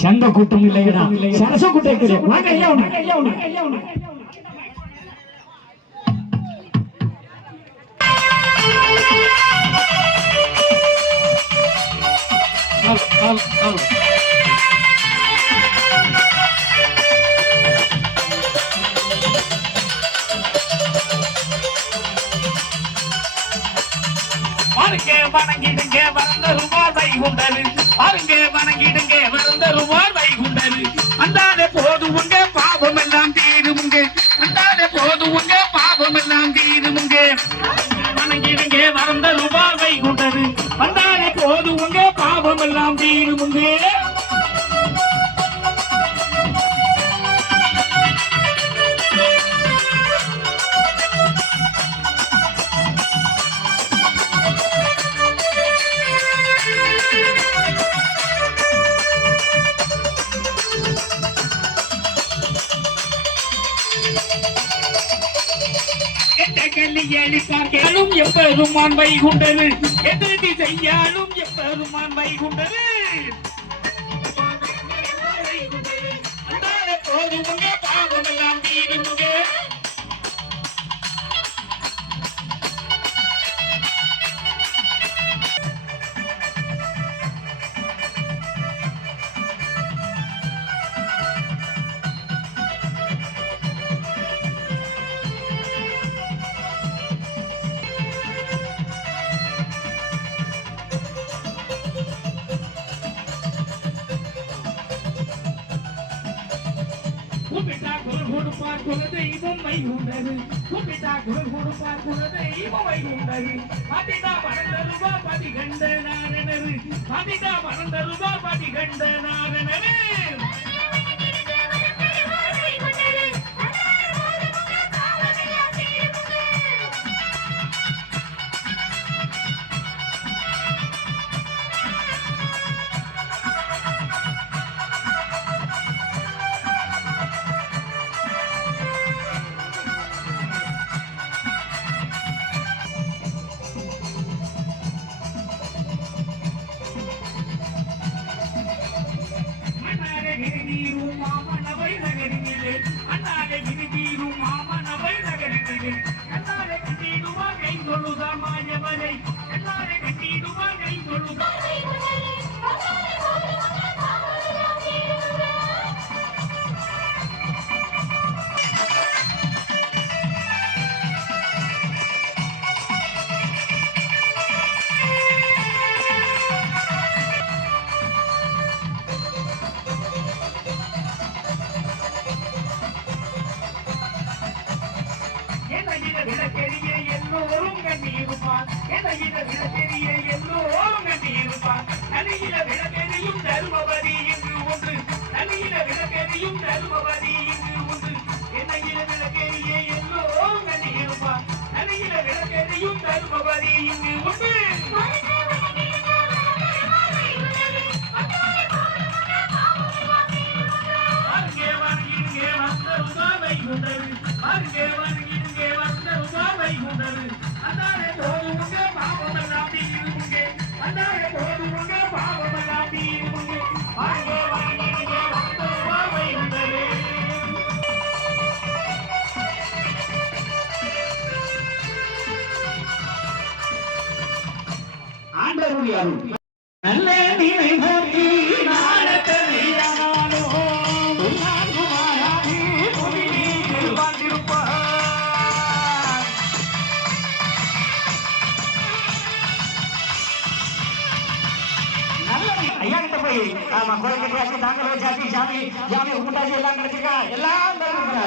சங்க கூட்டம் இல்லையா சரச கூட்டம் கிடையாது. வாங்க ஐயா ஐயா ஐயா வணங்கிடுங்க வளர்ந்த ரூபாய் வைகுண்டரு அருங்க வணங்கிடுங்க வளர்ந்த ரூபாய் வைகுண்டரு அந்தாலே போதுவுங்க பாவம் எல்லாம் தீருமுங்க அந்தாலே போதுவுங்க பாவம் எல்லாம் தீருமுங்க வணங்கிடுங்க வளர்ந்த ரூபாய் வைகுண்டரு அந்தாலே போதுவுங்க பாவம் எல்லாம் தீருமுங்க எளிப்பார்க்கும் எப்பெருமான் வைகுண்டரு எதிர்த்தி செய்யாலும் எப்பெருமான் வைகுண்டரு போதுமுங்க பாவமெல்லாம் தீருமுங்க தெய்வம் வைகுண்டரு குப்பிட்டா குரல் கொடுப்பார் குல தெய்வம் வைகுண்டரு அதிகா பரந்தருவா பதி கண்ட நாரணரு அதிகா பரந்தருவா பதி கண்ட நாரணரு தொழுதா மாயவனை எல்லாரை கட்டிடுமா கை தொழுதா விளக்கெரிய எல்லோரும் கண்டிருப்பான் எதையில விளக்கெரிய எல்லோரும் கண்டிருப்பான் தனியில விளக்கெரியும் தருமபதி என்று ஒன்று தனியில விளக்கெரியும் தருமபதி என்று ஒன்று என்னையில விளக்கெரிய எல்லோரும் கண்டிருப்பான் தனியில விளக்கெரியும் தருமபதி என்று ஒன்று அங்கே வருகிங்கே வந்த உமாவை கொண்டது அங்கே வருகிங்கே வந்த உமாவை கொண்டது அந்தாரே போதுமுங்க பாவமெல்லாம் தீருமுங்க அந்தாரே போதுமுங்க பாவமெல்லாம் தீருமுங்க அங்கே வருகிங்கே வந்த உமாவை கொண்டது ஆண்டவருடைய அருள் நல்ல நினைவோக்கி நாடத்தை யானோ உன்னாகுமாராதி புவியில் வாழ்ந்திருப்பார் நல்ல ஐயா கிட்ட போய் ஆமா கோயில் கட்டியாச்சு தாங்கள் வச்சாச்சு சாமி சாமி உண்டாச்சு எல்லாம் கிடைச்சிருக்கா எல்லாம்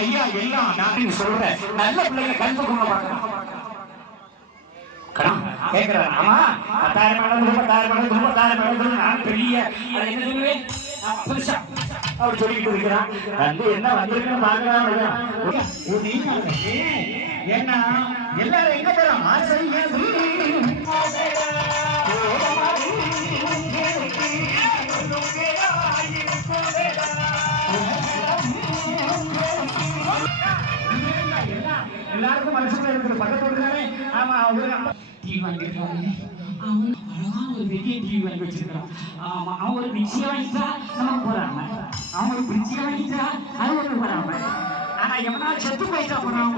ஐயா எல்லாம் நான் சொல்றேன் நல்ல பிள்ளைங்க கல்புக்குள்ள பார்க்கலாம் கேட்கிறேன் ஆமா 10,000 நான் பெரிய என்ன சொல்லுவேன் புதுசா அவர் சொல்லிட்டு இருக்கிறான் வந்து என்ன வந்திருக்குன்னு பாக்கலாம் ஏன்னா எல்லாரும் எங்க போறோம் எல்லாருக்கும் மனசுல இருக்கிற பக்கத்தோடு தானே ஆமா டிவி வாங்கிருக்காங்க அவன் அழகா ஒரு பெரிய டிவி வாங்கி வச்சிருக்கான் ஆமா அவன் ஒரு மிக்சியை வாங்கிட்டா நமக்கு போறாம அவன் ஒரு பிரிட்ஜியை வாங்கிட்டா அது ஒன்று போறாம ஆனா எவனா செத்து போயிட்டா போறான்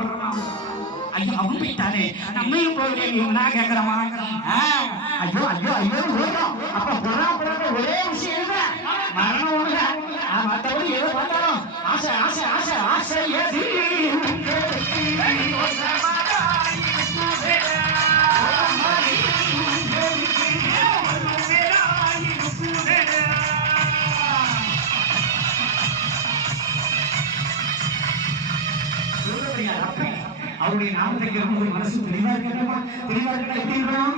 ஐயோ அவன் போயிட்டானே நம்மையும் போகலையே இவனா கேட்கறமா ஐயோ ஐயோ ஐயோ ஓடும் அப்ப போறான் ஒரே விஷயம் தான் மரணம் ஒண்ணு மற்றபடி ஏதோ பார்த்தாலும் ஆசை ஆசை ஆசை ஆசை ஏது அவருடைய நாமத்தை கேட்கும்போது மனசு தெளிவா இருக்கணுமா தெளிவா இருக்கா எப்படி இருக்கணும்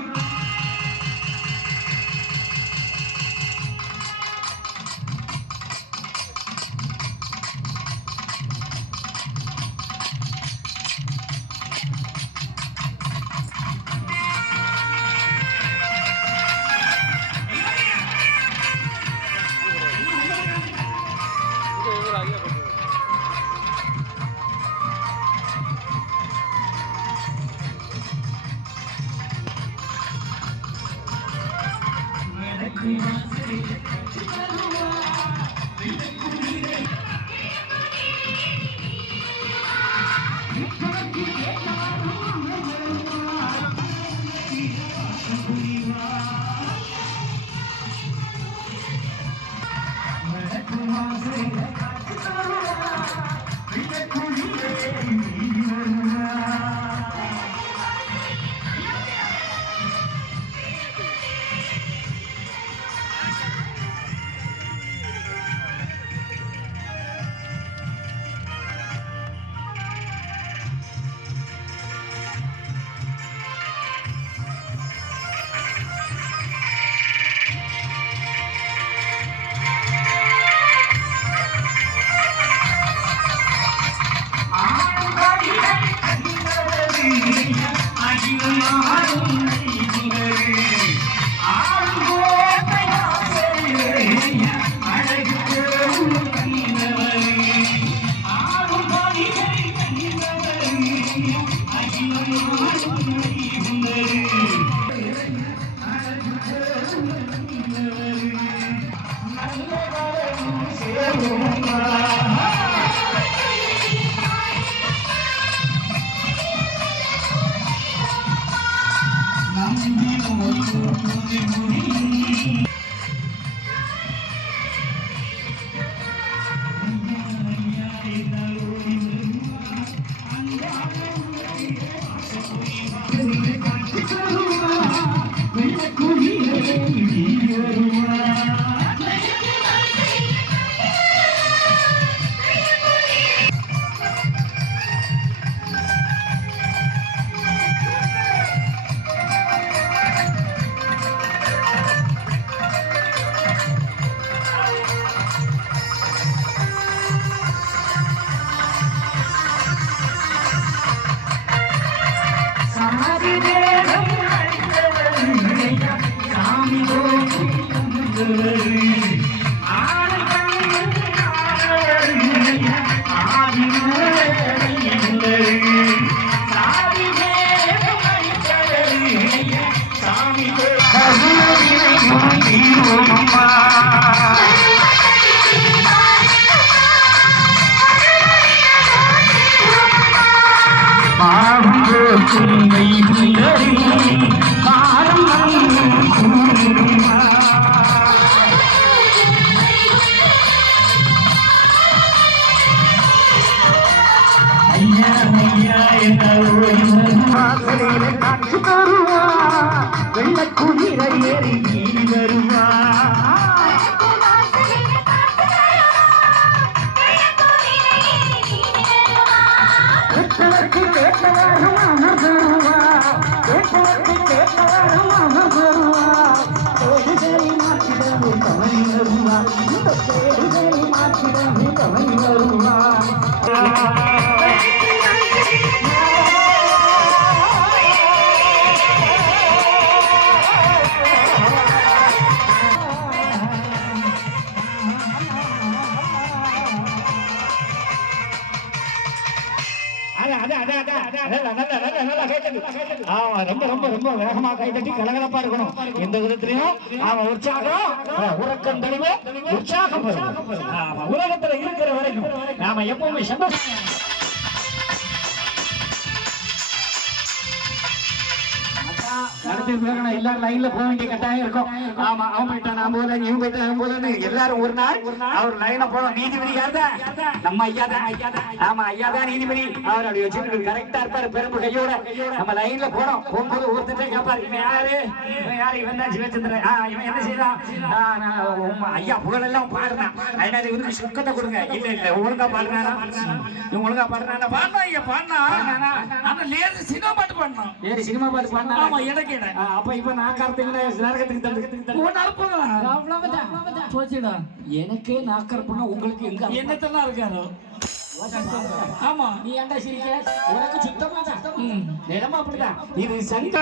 வெள்ளக்குதிரை ஏறி வருவா கேட்டவர்க்கு கேட்டவரும் அமர் வருவா கேட்டவர்க்கு கேட்டவரும் அமர் வருவா தேடுதலை மாற்றிடவே தவறி வருவா இந்த தேடுதலை மாற்றிடவே தவறி வருவா ரொம்ப ரொம்ப ரொம்ப வேகமா கை தட்டி கலகலப்பா இருக்கணும். எந்த விதத்திலையும் உற்சாகம் உறக்கம் தெளிவு உற்சாகம் உலகத்துல இருக்கிற வரைக்கும் நாம எப்பவுமே சந்தோஷம். எல்லாரும் லைன்ல போக வேண்டிய கட்டாயம் இருக்கும். ஆமா, அவன் போயிட்டா நான் போல, இவன் போயிட்டா நான் போலன்னு எல்லாரும் ஒரு நாள் அவர் லைன்ல போனோம். நீதிபதி யாருதான்? நம்ம ஐயா தான். ஆமா, ஐயா தான் நீதிபதி. அவர் அப்படி வச்சுட்டு கரெக்டா இருப்பாரு, பெரும்பு கையோட. நம்ம லைன்ல போனோம். போகும்போது ஒருத்தர் கேட்பாரு, இவன் யாரு? இவன் தான் சிவச்சந்திரன். இவன் என்ன செய்யலாம்? ஐயா புகழெல்லாம் பாடுறான், அதனால இவருக்கு சுக்கத்தை கொடுங்க. இல்ல இல்ல, ஒழுங்கா பாடுறானா? இவன் ஒழுங்கா பாடுறானா? பாடுனா ஐயா பாடுனா சினிமா பாட்டு பாடணும். வேறு சினிமா பாட்டு பாடினா எனக்கு அப்ப இப்ப நான் கார்த்திகை நரகத்துக்கு போச்சுடா. எனக்கே நாக்கற்பனா உங்களுக்கு எங்க என்னத்தெல்லாம் இருக்காரோ. ஆமா, நீ ஏன்டா சிரிக்க? உனக்கு சுத்தமா நிலமா அப்படிதான். இது சங்க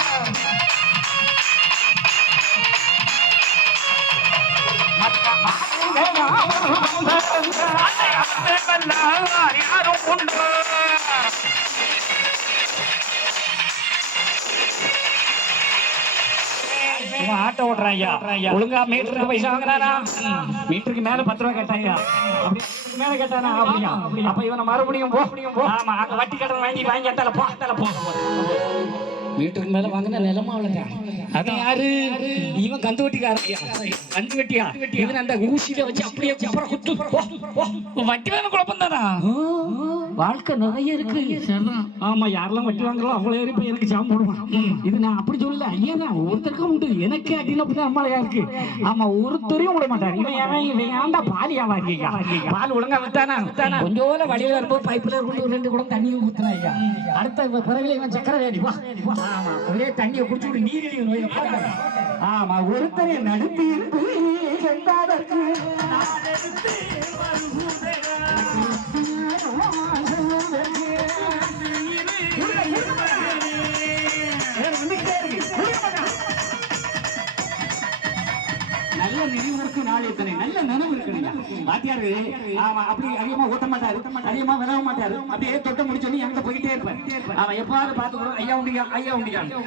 யாரும் உண்டு. ஆட்டோ ஓட்டுறான் ஐயா, ஒழுங்கா மீட்டருக்கு பைசா வாங்குறானா? மீட்டருக்கு மேல 10 ரூபாய் கேட்டாங்க, மேல கேட்டானா? அப்படியா? அப்ப இவனை மறுபடியும் போ. ஆமா, அங்க வட்டி கடன் வாங்கி அத்தால போ. மீட்டருக்கு மேல வாங்கின நிலமா அவ்வளவுதான். அது யாரு? இவன் கந்து வெட்டியா? இவன் அந்த ஊசியில வச்சு அப்படியே குத்து. வட்டி வேணும் குழப்பம் தானா? வாழ்க்கை நிறைய இருக்கு. ஆமா, யாரெல்லாம் வட்டி வாங்குறோம் அவ்வளவு இப்ப எனக்கு சாம் போடுவான். இது நான் அப்படி சொல்லல, ஐயா தான் ஒருத்தருக்கும் உண்டு. எனக்கு அடியில் அப்படிதான் அம்மாளையா இருக்கு. ஆமா, ஒருத்தரையும் விட மாட்டாரு. இவன் ஏன்டா பாலியாவா இருக்கீங்க? பால் ஒழுங்கா வித்தானா? கொஞ்சோல வழியில வரும்போது பைப்புல 2 குடம் தண்ணியும் ஊத்துனா ஐயா. அடுத்த பிறகு இவன் சக்கரை வேடி வா. ஆமா, ஒரே தண்ணியை குடிச்சுட்டு நீரிழிவு நோயில போட்டாங்க. ஆமா, ஒருத்தரை நடத்தி இருந்து நல்ல நினைவுக்கு நாள் எத்தனை நல்ல நினைவு இருக்குங்க. வாத்தியாரு ஆமா அப்படி அதிகமா ஓட்ட மாட்டாரு, அதிகமா விளவ மாட்டாரு. அப்படியே தொட்ட முடிச்சோன்னு என்கிட்ட போயிட்டே இருப்பேன். அவன் எப்பாவது பார்த்துக்கணும், ஐயா உண்டியா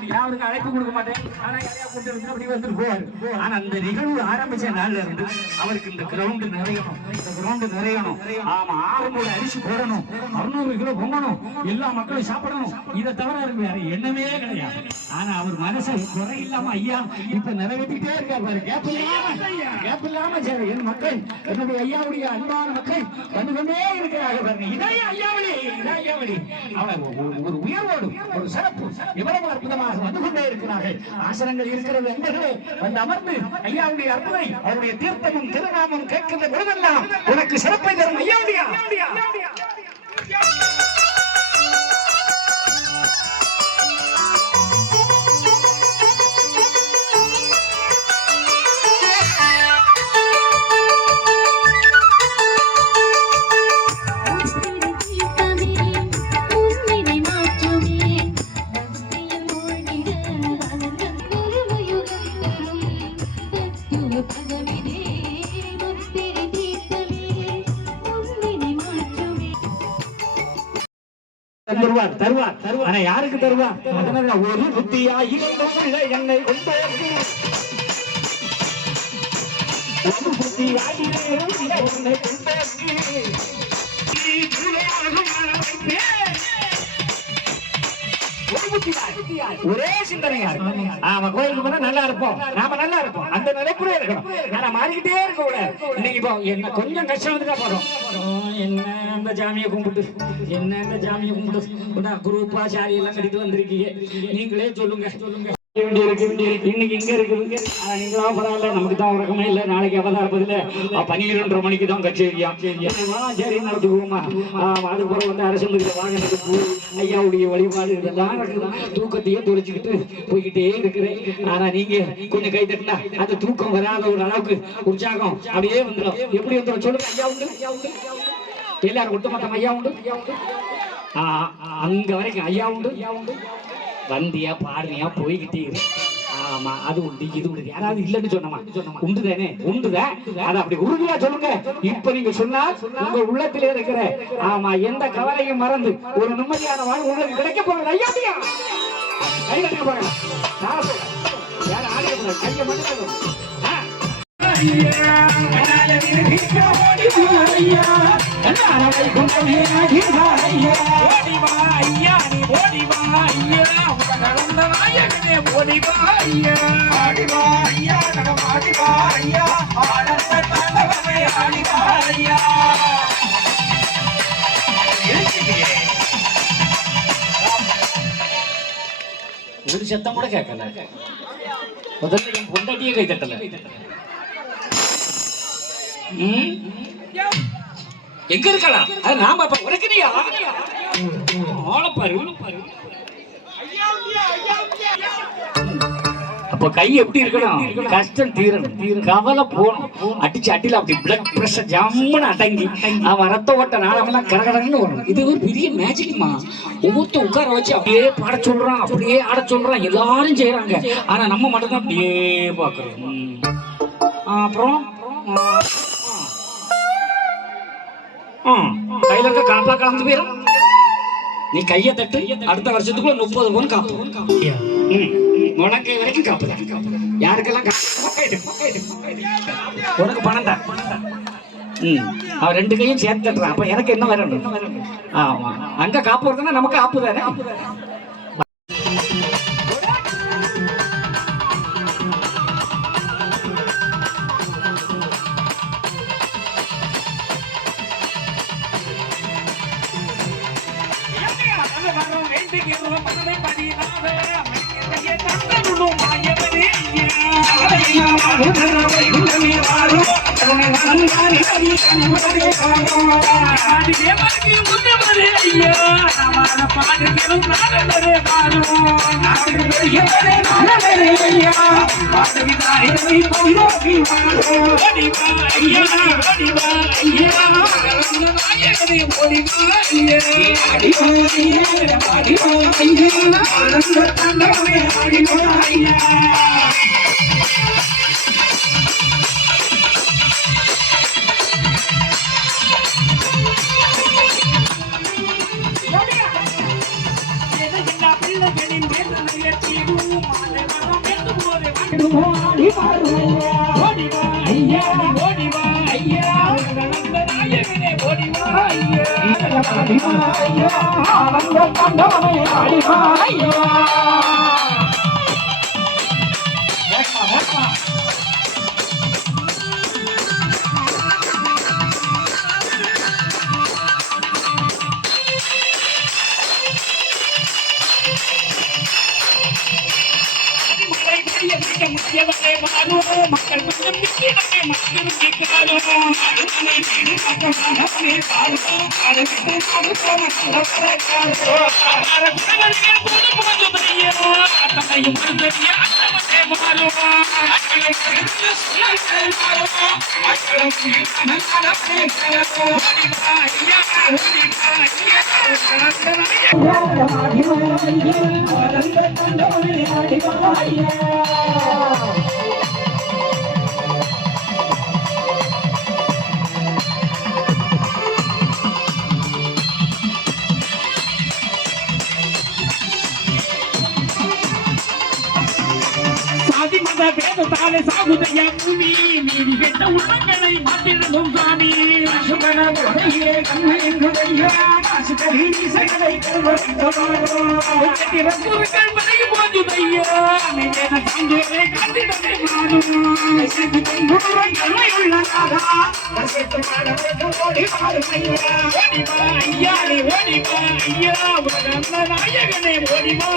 நான் அவருக்கு அழைப்பு கொடுக்க மாட்டேன். ஆனா யாரையா கூட்டு இருந்து அப்படி வந்துட்டு போவாரு. ஆனா அந்த நிகழ்வு ஆரம்பிச்ச நாள்ல இருந்து அவருக்கு இந்த கிரவுண்ட் நிறையணும். ஆமா, 6 மூட அரிசி போடணும், 600 கிலோ பொங்கணும், எல்லா மக்களும் சாப்பிடணும். இதை தவிர இருக்கு வேற எண்ணமே கிடையாது. ஆனா அவர் மனசை குறை இல்லாம ஐயா இப்ப நிறைவேற்றிட்டே இருக்காரு பாரு. கேப் இல்லாம சரி என் மக்கள் என்னுடைய ஐயாவுடைய அன்பான மக்கள் வந்து கொண்டே இருக்கிறார்கள் பாருங்க. இதான் ஐயாவளி, இதான் ஐயாவளி. ஒரு உயர்வோடு ஒரு சிறப்பு இவ்வளவு அற்புதமாக வந்து கொண்டே இருக்கிறார்கள். ஆசனங்கள் இருக்கிறது என்பர்களே வந்து அமர்ந்து ஐயாவுடைய அற்புதை அவருடைய தீர்த்தமும் திருநாமம் கேட்கின்ற பொழுதெல்லாம் உனக்கு சிறப்பை தரும் ஐயாவுடைய தருவார். ஆனா யாருக்கு தருவார்? ஒரு புத்தியாய் என்னை கொண்டு ஒரு புத்தியாய் என்னை ஒரே சிந்தனையா இருக்கும். ஆமா, கோயிலுக்கு போனா நல்லா இருப்போம், நாம நல்லா இருப்போம், அந்த நினைப்புல இருக்கணும். ஆனா மாறிக்கிட்டே இருக்க கூடாது. இன்னைக்கு இப்போ என்ன கொஞ்சம் கஷ்டம் வந்துட்டா போறோம், என்ன அந்த ஜாமியை கும்பிட்டு குரூப்பா சாரி எல்லாம் கட்டிட்டு வந்திருக்கீங்க, நீங்களே சொல்லுங்க. இன்னைக்கு இங்க இருக்குதுங்க, நீங்களா பரவாயில்ல, நமக்கு தான் உறக்கமே இல்லை. நாளைக்கு அவதாரப்பதில்ல 12:30 மணிக்கு தான் கச்சேரியா. சரி நடத்துக்குவோமா. அதுக்கு பிறகு வந்து அரசு வாகனத்துக்கு ஐயாவுடைய வழிபாடு இதெல்லாம் இருக்குதான். தூக்கத்தையே தொலைச்சிக்கிட்டு போய்கிட்டே இருக்கிறேன். ஆனா நீங்க கொஞ்சம் கை தட்டினா அந்த தூக்கம் வராத ஒரு அளவுக்கு உற்சாகம் அப்படியே வந்துடும். எப்படி வந்துடும் சொல்லுங்க. ஐயா உண்டு, எல்லாரும் ஒட்டுமொத்தம் ஐயா உண்டு. அங்க வரைக்கும் ஐயா உண்டு. வந்தியா பாடுறியா போய்கிட்டே இரு. ஆமா, அது உண்டு இது உண்டு. யாராவது இல்லைன்னு சொன்னமா? உண்டுதானே, உண்டுதான். அதை அப்படி உறுதியா சொல்லுங்க. இப்ப நீங்க சொன்னா உங்க உள்ளத்திலே இருக்கிற ஆமா எந்த கவலையும் மறந்து ஒரு நிம்மதியான வாழ்வு உங்களுக்கு கிடைக்க போறது. ஐயா கை கட்ட போறேன். யார ஆடிய போற கையை மட்டும் ஒரு சத்தம் கூட கேட்கல. முதல்ல என் பொண்டாட்டியே கை தட்டல. எங்க இருக்கலாம் அது நாம உனக்குனியா பாரு. அப்ப கை எப்படி இருக்கணும்? கஷ்டம் தீரணும், கவலை போகணும். அடிச்சு அடியில அப்படி பிளட் பிரஷர் ஜம்முன்னு அடங்கி அவன் ரத்த ஓட்ட நாளமெல்லாம் கடகடன்னு வரும். இது ஒரு பெரிய மேஜிக்மா. ஒவ்வொருத்தரும் உட்கார வச்சு அப்படியே பாட சொல்றான், அப்படியே ஆட சொல்றான், எல்லாரும் செய்யறாங்க. ஆனா நம்ம மட்டும்தான் அப்படியே பாக்குறோம். அப்புறம் கையில இருக்க காப்பா கலந்து போயிடும். நீ கையை தட்டு, அடுத்த வருஷத்துக்குள்ள 30 பவுன் காப்பு. உனக்கு வரைக்கும் காப்பு. யாருக்கெல்லாம் உனக்கு பணம் தான். அவன் 2 கையும் சேர்த்து தட்டுறான். அப்ப எனக்கு என்ன வரணும்? ஆமா, அங்க காப்பு வருதுன்னா நமக்கு ஆப்பு தானே. ஐயா முக்கியவரே வாரும் மக்கள் கொஞ்சம் நிற்கிறே மக்களும் கேட்கிறாரும் சாதி மத பேதத்தாலே சாகுதையா பூமி நீதி கெட்ட உலகங்களை மாற்றிடும் சாமி நாயகனே ஓடிவா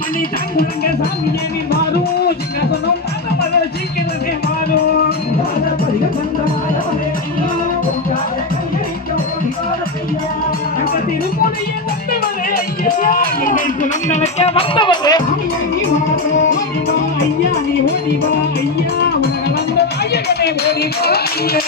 மணி தங்குலங்க சாமியே நீ மாறும் சிங்காசனம் மத சீக்கிரமே மாறும் திருமுறையை வந்தவரே ஐயா எங்கள் குலம் நினைக்க வந்தவரே ஐயா நீ ஓடிவா ஐயா உலகளந்த நாயகனே ஓடிவா ஐயா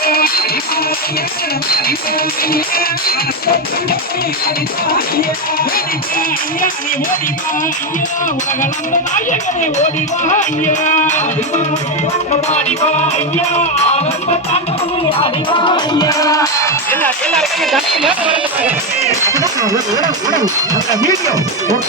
நீ ஓடிவா ஐயா உலகளந்த நாயகனே ஓடிவா ஐயா ஆடிவா ஐயா ஆனந்த தாண்டவனே ஆடிவா ஐயா வீடியோ ஒரு